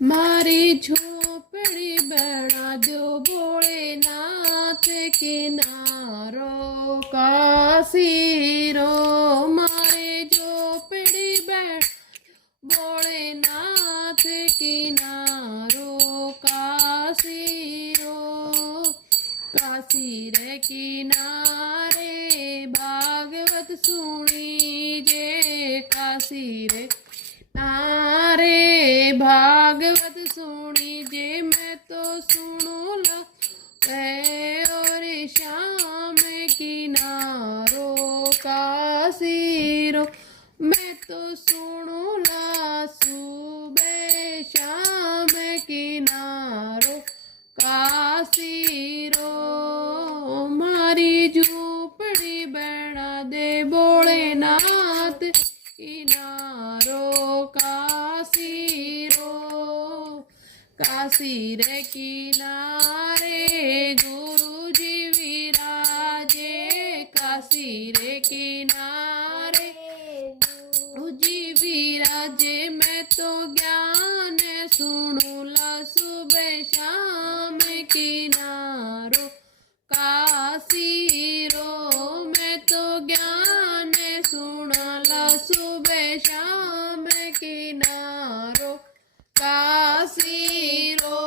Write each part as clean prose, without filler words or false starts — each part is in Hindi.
मारी झोपड़ी बना दो भोलेनाथ किनारो काशी रो। मारी झोपड़ी बना भोलेनाथ किनारो काशी रो। काशी रे किनारे भागवत सुनी जे। काशी रे नारे भागवत सुनी जे। मैं तो सुनू ला और शाम किनारो काशी रो। मैं तो सुनू ला सुबह शाम किनारो काशी रो। मारी झोपड़ी बना दे भोलेनाथ किनारो काशी रो। काशी रे किनारे गुरु जी विराजे। काशी रे किनारे गुरु जी विराजे। मैं तो ज्ञान सुनू ला सुबह शाम किनारो काशी रो। मैं तो ज्ञान सुनला सुबह शाम किनारो काशी रो।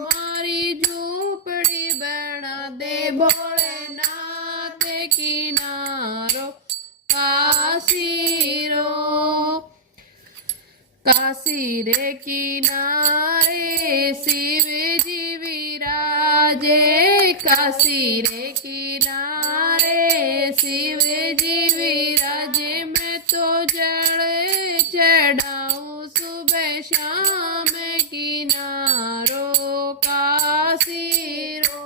मारी झोपड़ी बना दे भोलेनाथ किनारो काशी रो। काशी रे किनारे शिव जी विराजे। काशी रे किनारे शिव जी विराजे। मैं तो जल चढ़ाऊं सुबह शाम किनारो काशी रो।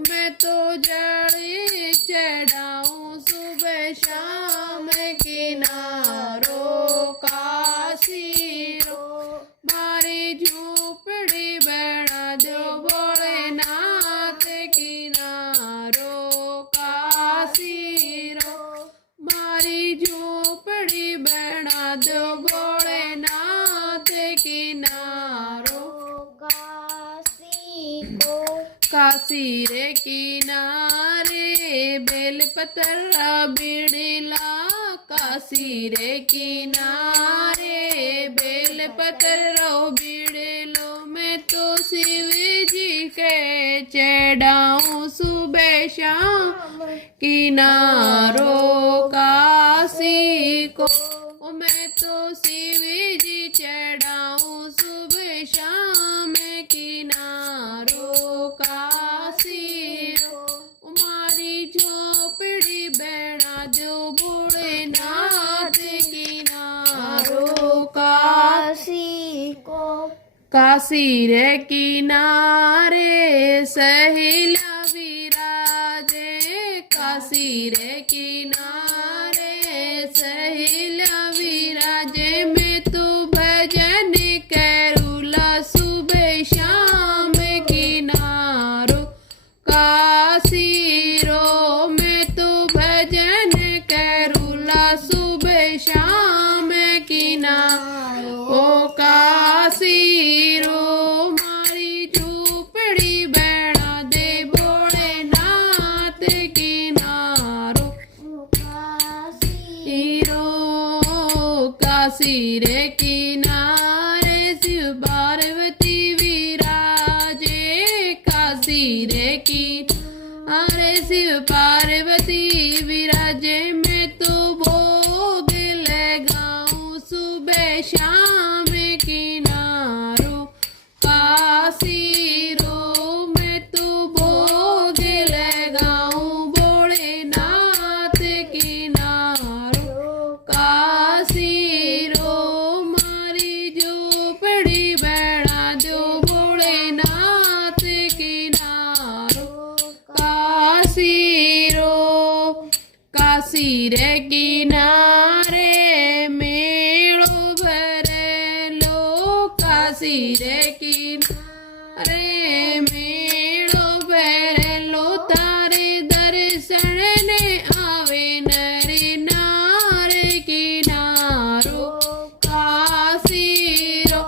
मैं तो जल चढ़ाऊं सुबह शाम किनारो काशी रो। मारी झोपड़ी बना दो भोलेनाथ किनारो काशी रो। मारी झोपड़ी बना दो भोलेनाथ किनारो काशी को। काशी रे किनारे बेलपत्र बिड़ला। काशी रे किनारे बेलपत्र बिड़लो। मैं तो शिव जी के चढ़ाऊं सुबह शाम किनारो काशी को। मैं तो शिव जी चढ़ाऊं सुबह शाम किनारो काशी रो। मारी झोपड़ी बना दो भोलेनाथ किनारो काशी को। काशी रे किनारे सहेला विराजे। काशी रे किनारे सहेला विराजे। मैं तो भजन करूला सुबह शाम किनारो काशी रो। मैं तो भजन करूला सुबह शाम किनारो काशी रो। मारी झोपड़ी बना दे भोलेनाथ किनारो काशी रो। काशी रे किनारे शिव पार्वती विराजे। काशी रे किनारे शिव पार्वती विराजे। मैं तो भोग लगाऊं सुबह शाम किनारो काशी रो। मैं तो भोग लगाऊं भोलेनाथ किनारो काशी रो। मारी झोपड़ी बना दो भोलेनाथ किनारो काशी रो। काशी रे किनारे मेड़ो भरेलो। काशी रे किनारे मेड़ो भरेलो। तारे दर्शन ने आवे नर नार किनारो काशी रो।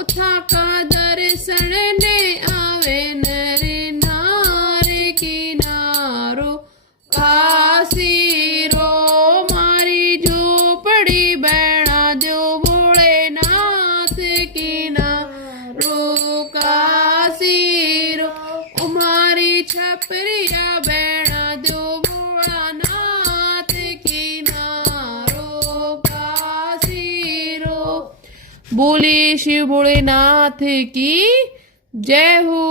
उठा का दर्शन ने आवे नर नार किनारो काशी रो मारी झोपड़ी बैणा जो भोलेनाथ किनारो काशी रो मारी छपरिया बैणा जो भोलानाथ किनारो काशी रो। बोले शिव भोलेनाथ की जय हो।